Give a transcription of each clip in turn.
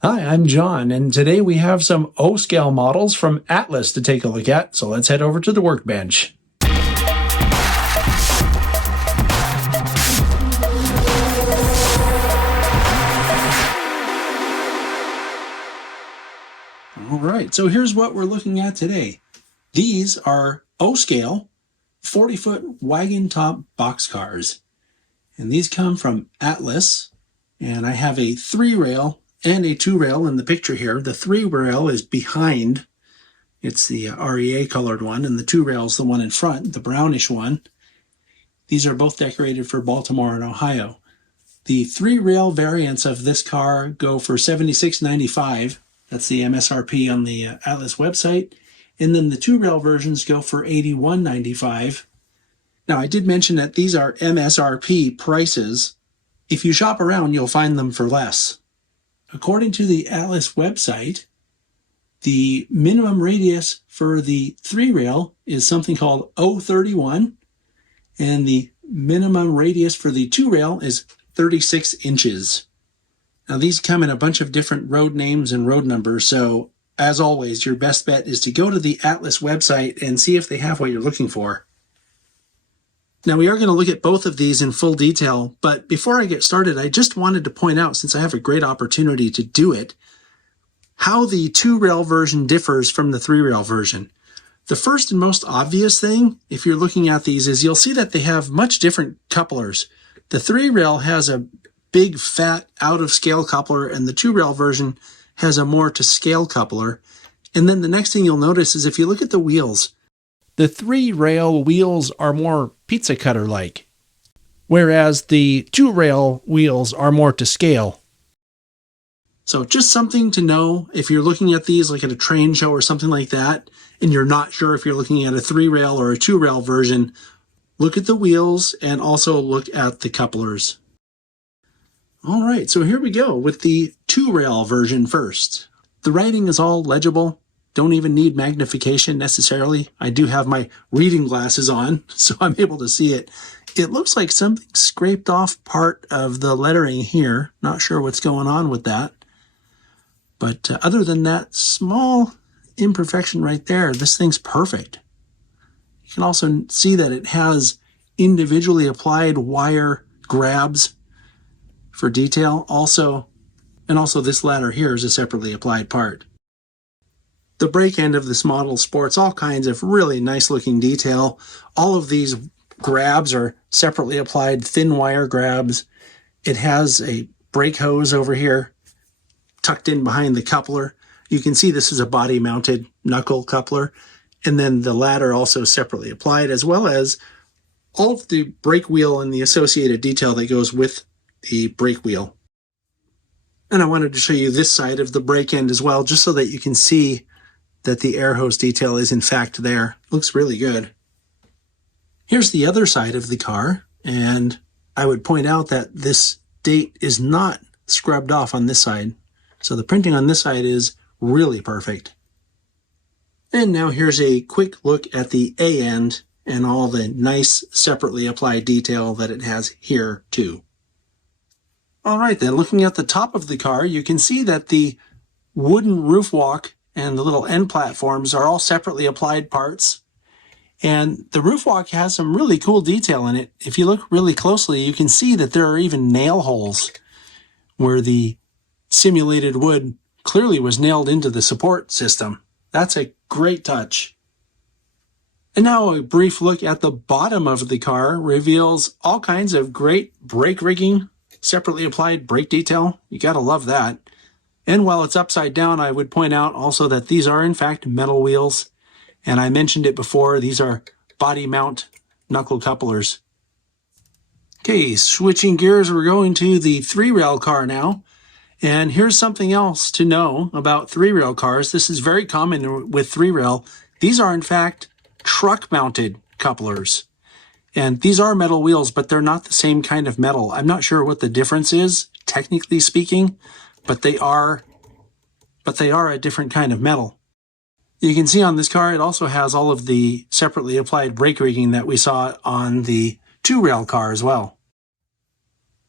Hi, I'm John, and today we have some O-scale models from Atlas to take a look at, so let's head over to the workbench. All right, so here's what we're looking at today. These are O-scale 40-foot wagon top boxcars, and these come from Atlas, and I have a 3-rail and a 2-rail in the picture here. The 3-rail is behind. It's the REA colored one, and the 2-rail is the one in front, the brownish one. These are both decorated for Baltimore and Ohio. The 3-rail variants of this car go for $76.95. That's the MSRP on the Atlas website. And then the 2-rail versions go for $81.95. Now, I did mention that these are MSRP prices. If you shop around, you'll find them for less. According to the Atlas website, the minimum radius for the 3-rail is something called 031, and the minimum radius for the 2-rail is 36 inches. Now, these come in a bunch of different road names and road numbers, so as always, your best bet is to go to the Atlas website and see if they have what you're looking for. Now, we are going to look at both of these in full detail, but before I get started, I just wanted to point out, since I have a great opportunity to do it, how the 2-rail version differs from the 3-rail version. The first and most obvious thing, if you're looking at these, is you'll see that they have much different couplers. The 3-rail has a big, fat, out-of-scale coupler, and the 2-rail version has a more to-scale coupler. And then the next thing you'll notice is if you look at the wheels, the 3-rail wheels are more pizza cutter-like, whereas the 2-rail wheels are more to scale. So just something to know if you're looking at these like at a train show or something like that, and you're not sure if you're looking at a 3-rail or a 2-rail version, look at the wheels and also look at the couplers. All right, so here we go with the 2-rail version first. The writing is all legible. Don't even need magnification necessarily. I do have my reading glasses on, so I'm able to see it. It looks like something scraped off part of the lettering here. Not sure what's going on with that. But other than that small imperfection right there, this thing's perfect. You can also see that it has individually applied wire grabs for detail. Also this ladder here is a separately applied part. The brake end of this model sports all kinds of really nice looking detail. All of these grabs are separately applied thin wire grabs. It has a brake hose over here tucked in behind the coupler. You can see this is a body mounted knuckle coupler. And then the ladder also separately applied, as well as all of the brake wheel and the associated detail that goes with the brake wheel. And I wanted to show you this side of the brake end as well, just so that you can see that the air hose detail is in fact there. Looks really good. Here's the other side of the car, and I would point out that this date is not scrubbed off on this side. So the printing on this side is really perfect. And now here's a quick look at the A end and all the nice separately applied detail that it has here too. All right then, looking at the top of the car, you can see that the wooden roof walk and the little end platforms are all separately applied parts. And the roof walk has some really cool detail in it. If you look really closely, you can see that there are even nail holes where the simulated wood clearly was nailed into the support system. That's a great touch. And now a brief look at the bottom of the car reveals all kinds of great brake rigging, separately applied brake detail. You gotta love that. And while it's upside down, I would point out also that these are in fact metal wheels. And I mentioned it before, these are body mount knuckle couplers. Okay, switching gears, we're going to the 3-rail car now. And here's something else to know about 3-rail cars. This is very common with 3-rail. These are in fact truck-mounted couplers. And these are metal wheels, but they're not the same kind of metal. I'm not sure what the difference is, technically speaking, but they are a different kind of metal. You can see on this car, it also has all of the separately applied brake rigging that we saw on the 2-rail car as well.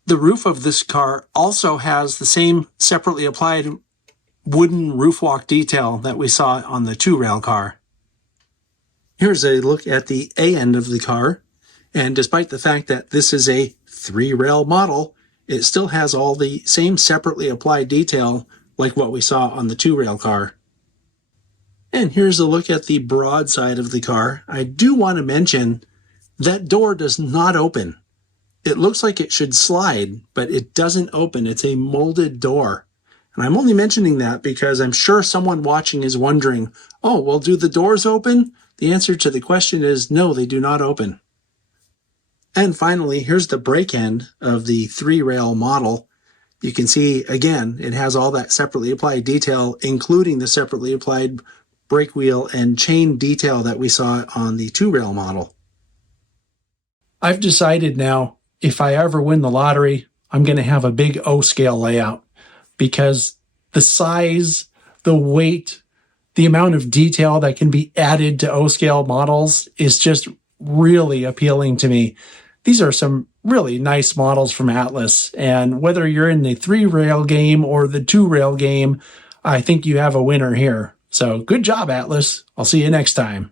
The roof of this car also has the same separately applied wooden roof walk detail that we saw on the two-rail car. Here's a look at the A end of the car, and despite the fact that this is a three-rail model, it still has all the same separately applied detail like what we saw on the two-rail car. And here's a look at the broad side of the car. I do want to mention that door does not open. It looks like it should slide, but it doesn't open. It's a molded door. And I'm only mentioning that because I'm sure someone watching is wondering, oh, well, do the doors open? The answer to the question is no, they do not open. And finally, here's the brake end of the three-rail model. You can see, again, it has all that separately applied detail, including the separately applied brake wheel and chain detail that we saw on the two-rail model. I've decided now, if I ever win the lottery, I'm going to have a big O-scale layout because the size, the weight, the amount of detail that can be added to O-scale models is just really appealing to me. These are some really nice models from Atlas, and whether you're in the three-rail game or the two-rail game, I think you have a winner here. So good job, Atlas. I'll see you next time.